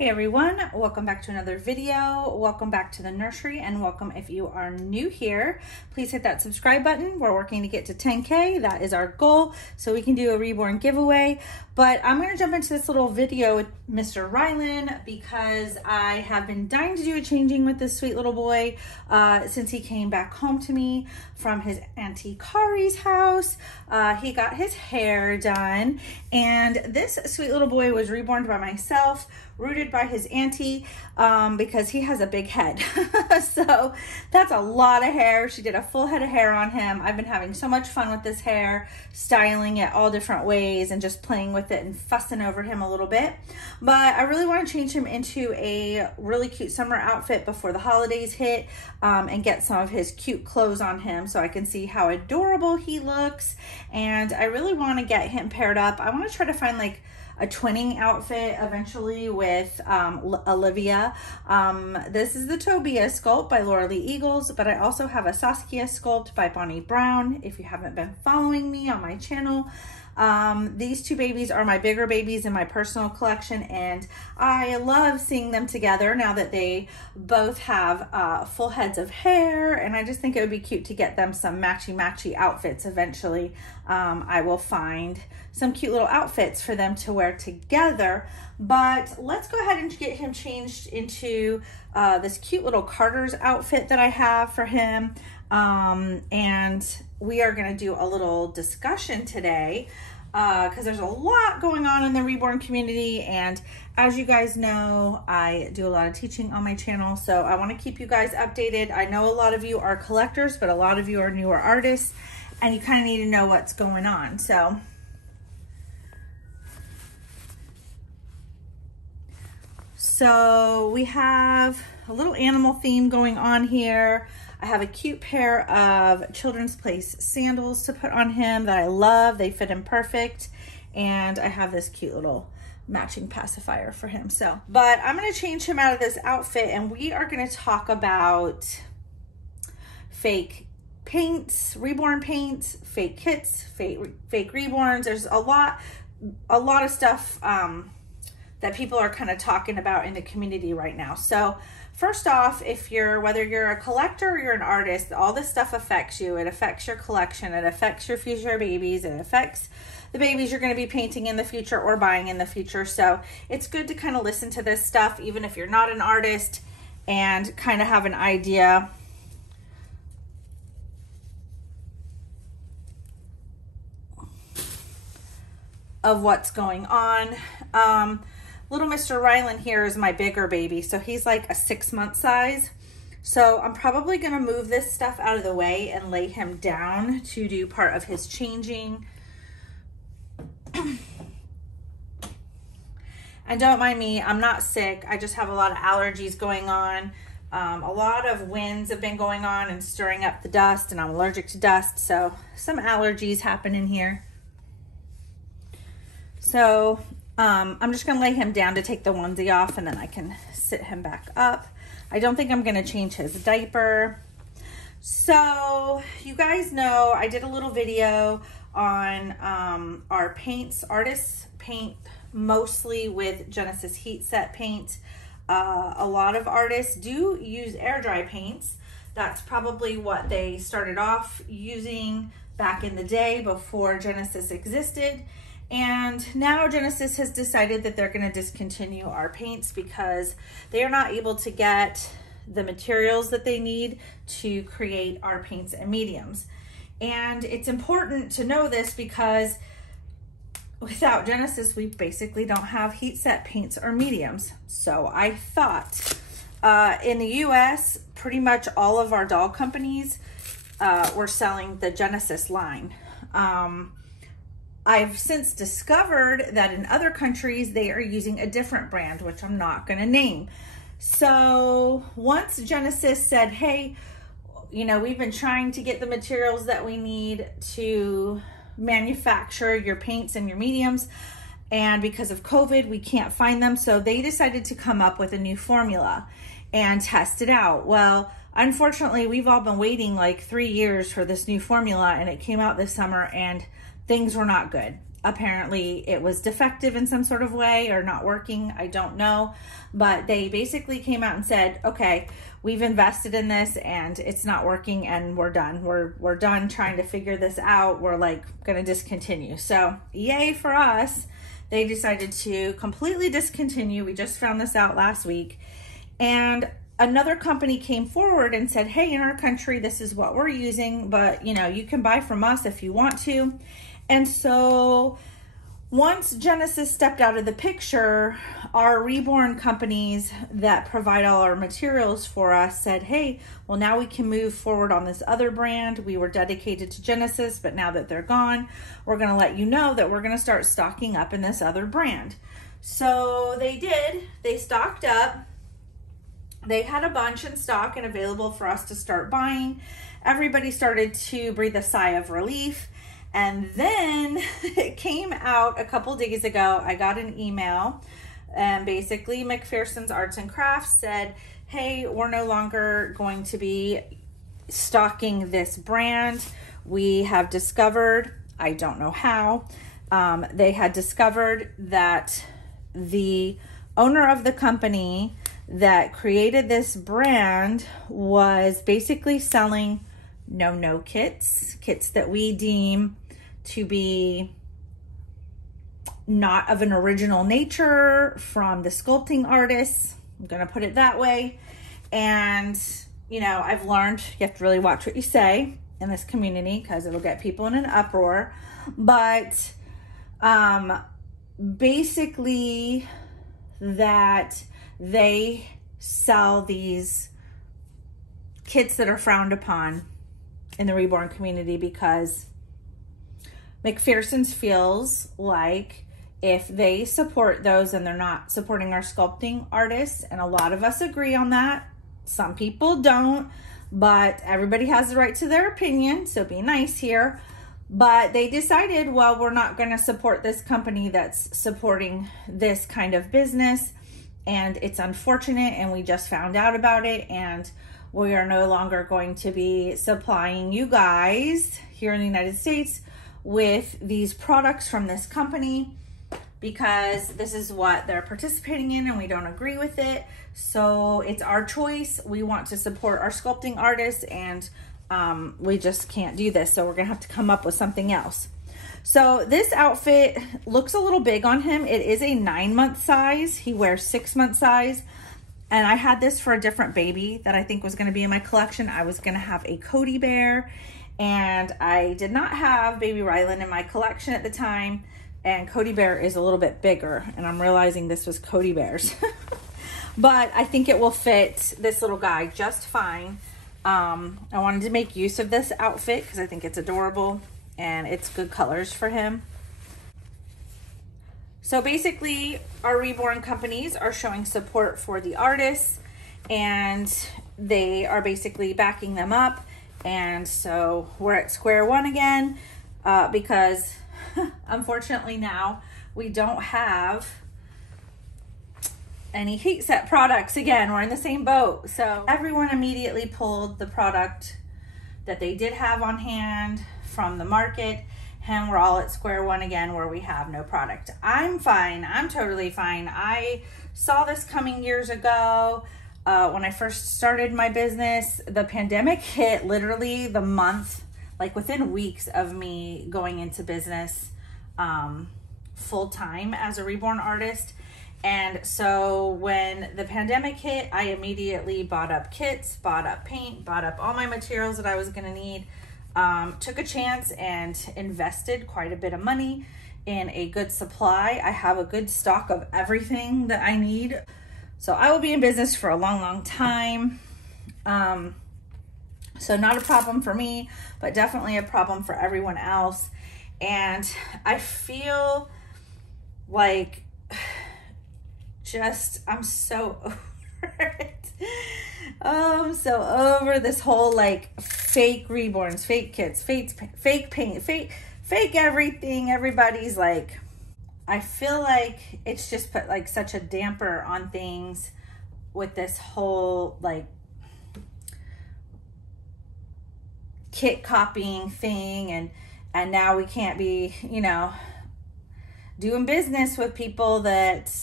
Hey everyone, welcome back to another video. Welcome back to the nursery and welcome if you are new here. Please hit that subscribe button. We're working to get to 10K. That is our goal so we can do a reborn giveaway. But I'm going to jump into this little video with Mr. Rylan because I have been dying to do a changing with this sweet little boy since he came back home to me from his Auntie Kari's house. He got his hair done and this sweet little boy was reborn by myself, rooted by his auntie because he has a big head. So that's a lot of hair. She did a full head of hair on him. I've been having so much fun with this hair, styling it all different ways and just playing with it and fussing over him a little bit. But I really want to change him into a really cute summer outfit before the holidays hit and get some of his cute clothes on him so I can see how adorable he looks. And I really want to get him paired up. I want to try to find like a twinning outfit eventually with Olivia. This is the Tobia sculpt by Laura Lee Eagles, but I also have a Saskia sculpt by Bonnie Brown. If you haven't been following me on my channel, these two babies are my bigger babies in my personal collection, and I love seeing them together now that they both have full heads of hair, and I just think it would be cute to get them some matchy-matchy outfits eventually. I will find some cute little outfits for them to wear together, but let's go ahead and get him changed into this cute little Carter's outfit that I have for him. And we are going to do a little discussion today because there's a lot going on in the reborn community, and as you guys know, I do a lot of teaching on my channel, so I want to keep you guys updated. I know a lot of you are collectors, but a lot of you are newer artists and you kind of need to know what's going on. So we have a little animal theme going on here. I have a cute pair of Children's Place sandals to put on him that I love. They fit him perfect. And I have this cute little matching pacifier for him. But I'm going to change him out of this outfit and we are going to talk about fake paints, reborn paints, fake kits, fake reborns. There's a lot of stuff that people are kind of talking about in the community right now. So first off, whether you're a collector or you're an artist, all this stuff affects you. It affects your collection. It affects your future babies. It affects the babies you're going to be painting in the future or buying in the future. So it's good to kind of listen to this stuff, even if you're not an artist, and kind of have an idea of what's going on. Little Mr. Rylan here is my bigger baby, so he's like a 6-month size. So I'm probably going to move this stuff out of the way and lay him down to do part of his changing. And don't mind me, I'm not sick. I just have a lot of allergies going on. A lot of winds have been going on and stirring up the dust, and I'm allergic to dust, so some allergies happen in here. So I'm just going to lay him down to take the onesie off, and then I can sit him back up. I don't think I'm going to change his diaper. So you guys know I did a little video on our paints. Artists paint mostly with Genesis heat set paint. A lot of artists do use air dry paints. That's probably what they started off using back in the day before Genesis existed. And now Genesis has decided that they're going to discontinue our paints because they are not able to get the materials that they need to create our paints and mediums. And it's important to know this because without Genesis, we basically don't have heat set paints or mediums. So I thought in the US, pretty much all of our doll companies were selling the Genesis line. I've since discovered that in other countries, they are using a different brand, which I'm not going to name. So once Genesis said, hey, you know, we've been trying to get the materials that we need to manufacture your paints and your mediums, and because of COVID, we can't find them. So they decided to come up with a new formula and test it out. Well, unfortunately, we've all been waiting like 3 years for this new formula, and it came out this summer and things were not good. Apparently it was defective in some sort of way or not working. I don't know. But they basically came out and said, okay, we've invested in this and it's not working and we're done. We're done trying to figure this out. We're like going to discontinue. So yay for us. They decided to completely discontinue. We just found this out last week. And another company came forward and said, hey, in our country, this is what we're using, but you know, you can buy from us if you want to. And so once Genesis stepped out of the picture, our Reborn companies that provide all our materials for us said, hey, well, now we can move forward on this other brand. We were dedicated to Genesis, but now that they're gone, we're going to let you know that we're going to start stocking up in this other brand. So they did. They stocked up. They had a bunch in stock and available for us to start buying. Everybody started to breathe a sigh of relief. And then it came out a couple days ago. I got an email and basically McPherson's Arts and Crafts said, hey, we're no longer going to be stocking this brand. We have discovered, I don't know how, they had discovered that the owner of the company that created this brand was basically selling no kits that we deem to be not of an original nature from the sculpting artists. I'm gonna put it that way. And you know, I've learned you have to really watch what you say in this community because it'll get people in an uproar. But basically that they sell these kits that are frowned upon in the Reborn community because McPherson's feels like if they support those and they're not supporting our sculpting artists, and a lot of us agree on that. Some people don't, but everybody has the right to their opinion, so be nice here. But they decided, well, we're not going to support this company that's supporting this kind of business, and it's unfortunate, and we just found out about it, and we are no longer going to be supplying you guys here in the United States with these products from this company because this is what they're participating in and we don't agree with it. So it's our choice. We want to support our sculpting artists and we just can't do this. So we're gonna have to come up with something else. So this outfit looks a little big on him. It is a 9-month size. He wears 6-month size. And I had this for a different baby that I think was gonna be in my collection. I was gonna have a Cody bear, and I did not have baby Rylan in my collection at the time. And Cody bear is a little bit bigger, and I'm realizing this was Cody bears. But I think it will fit this little guy just fine. I wanted to make use of this outfit because I think it's adorable and it's good colors for him. So basically, our Reborn companies are showing support for the artists and they are basically backing them up. And so we're at square one again because unfortunately now we don't have any heat set products again. We're in the same boat. So everyone immediately pulled the product that they did have on hand from the market, and we're all at square one again where we have no product. I'm fine. I'm totally fine. I saw this coming years ago. When I first started my business, the pandemic hit literally the month, like within weeks of me going into business full time as a Reborn artist. And so when the pandemic hit, I immediately bought up kits, bought up paint, bought up all my materials that I was going to need, took a chance and invested quite a bit of money in a good supply. I have a good stock of everything that I need. So I will be in business for a long, long time. So not a problem for me, but definitely a problem for everyone else. And I feel like I'm so over it. Oh, I'm so over this whole like fake Reborns, fake kits, fake paint, fake everything. Everybody's like, I feel like it's just put like such a damper on things with this whole like kit copying thing, and now we can't be, you know, doing business with people that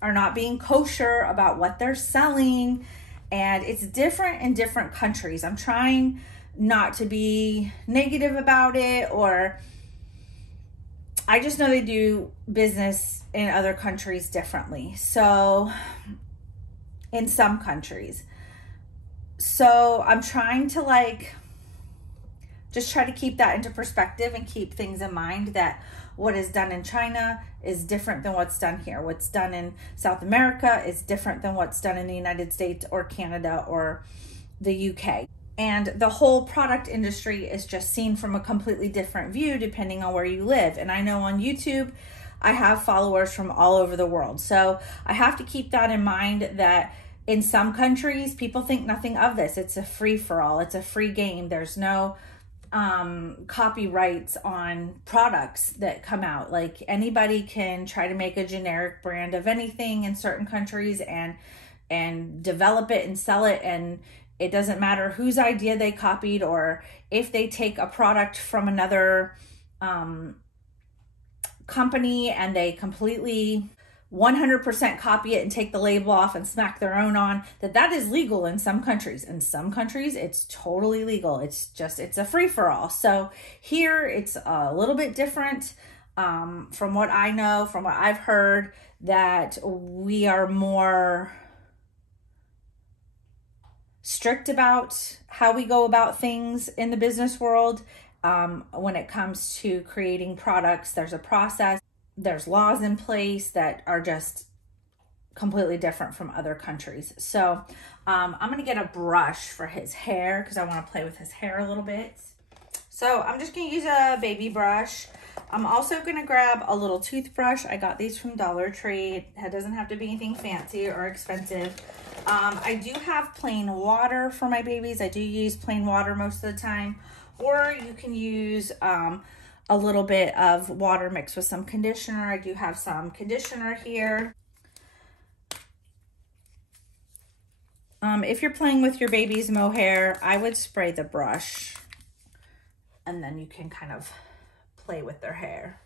are not being kosher about what they're selling. And it's different in different countries. I'm trying not to be negative about it, or I just know they do business in other countries differently. So in some countries. So I'm trying to like just try to keep that into perspective and keep things in mind that what is done in China is different than what's done here. What's done in South America is different than what's done in the United States or Canada or the UK. And the whole product industry is just seen from a completely different view depending on where you live. And I know on YouTube, I have followers from all over the world. So I have to keep that in mind that in some countries, people think nothing of this. It's a free-for-all. It's a free game. There's no copyrights on products that come out. Like anybody can try to make a generic brand of anything in certain countries and develop it and sell it, and it doesn't matter whose idea they copied, or if they take a product from another company and they completely 100% copy it and take the label off and smack their own on, that is legal in some countries. In some countries, it's totally legal. It's a free-for-all. So here it's a little bit different from what I know, from what I've heard, that we are more strict about how we go about things in the business world. When it comes to creating products, there's a process. There's laws in place that are just completely different from other countries. So I'm going to get a brush for his hair because I want to play with his hair a little bit. So I'm just going to use a baby brush. I'm also going to grab a little toothbrush. I got these from Dollar Tree. It doesn't have to be anything fancy or expensive. I do have plain water for my babies. I do use plain water most of the time. Or you can use a little bit of water mixed with some conditioner. I do have some conditioner here. If you're playing with your baby's mohair, I would spray the brush and then you can kind of play with their hair.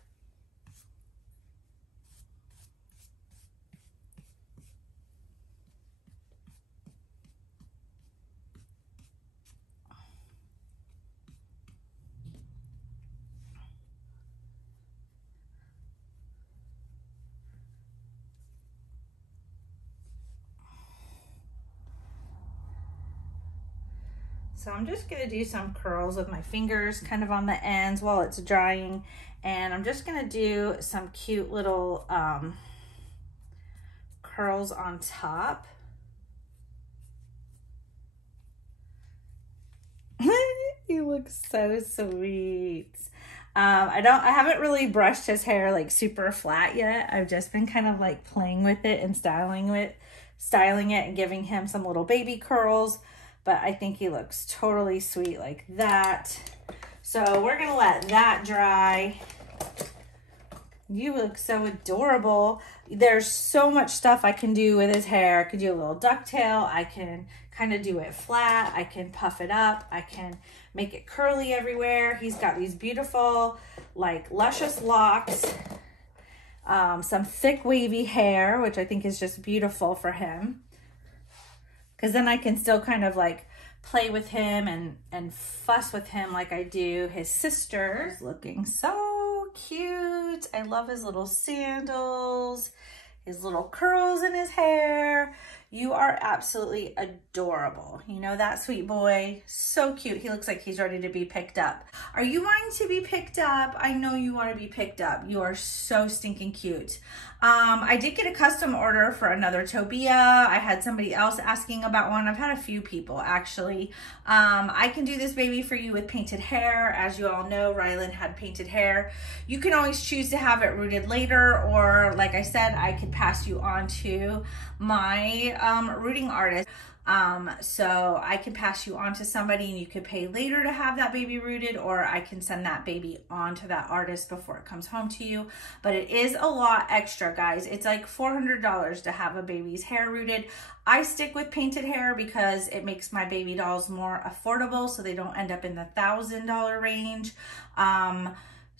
So I'm just gonna do some curls with my fingers kind of on the ends while it's drying. And I'm just gonna do some cute little curls on top. He looks so sweet. I haven't really brushed his hair like super flat yet. I've just been kind of like playing with it and styling it and giving him some little baby curls. But I think he looks totally sweet like that. So we're gonna let that dry. You look so adorable. There's so much stuff I can do with his hair. I can do a little ducktail. I can kind of do it flat. I can puff it up. I can make it curly everywhere. He's got these beautiful, like luscious locks. Some thick wavy hair, which I think is just beautiful for him. Because then I can still kind of like play with him and fuss with him like I do his sister. He's looking so cute. I love his little sandals, his little curls in his hair. You are absolutely adorable. You know that, sweet boy? So cute. He looks like he's ready to be picked up. Are you wanting to be picked up? I know you want to be picked up. You are so stinking cute. I did get a custom order for another Tobia. I had somebody else asking about one. I've had a few people actually. I can do this baby for you with painted hair. As you all know, Rylan had painted hair. You can always choose to have it rooted later, or like I said, I could pass you on to my rooting artist. So I can pass you on to somebody and you could pay later to have that baby rooted, or I can send that baby on to that artist before it comes home to you. But it is a lot extra, guys. It's like $400 to have a baby's hair rooted. I stick with painted hair because it makes my baby dolls more affordable, so they don't end up in the $1,000 range.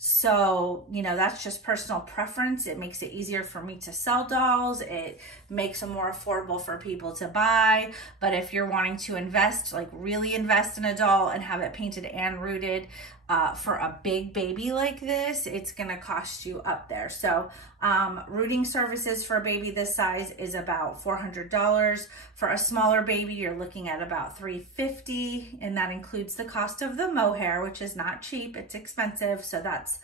So, you know, that's just personal preference. It makes it easier for me to sell dolls. It makes them more affordable for people to buy. But if you're wanting to invest, like really invest in a doll and have it painted and rooted for a big baby like this, it's gonna cost you up there. So rooting services for a baby this size is about $400. For a smaller baby, you're looking at about $350, and that includes the cost of the mohair, which is not cheap, it's expensive. So that's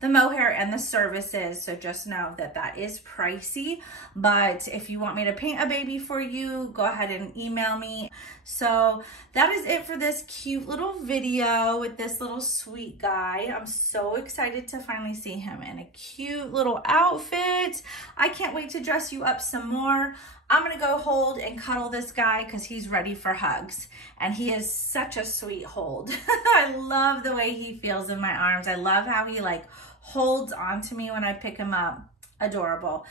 the mohair and the services. So just know that that is pricey. But if you want me to paint a baby for you, go ahead and email me. So that is it for this cute little video with this little sweet guy. I'm so excited to finally see him in a cute little outfit. I can't wait to dress you up some more. I'm gonna go hold and cuddle this guy because he's ready for hugs. And he is such a sweet hold. I love the way he feels in my arms. I love how he like holds onto me when I pick him up. Adorable.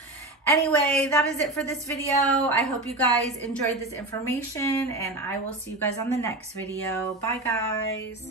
Anyway, that is it for this video. I hope you guys enjoyed this information, and I will see you guys on the next video. Bye, guys.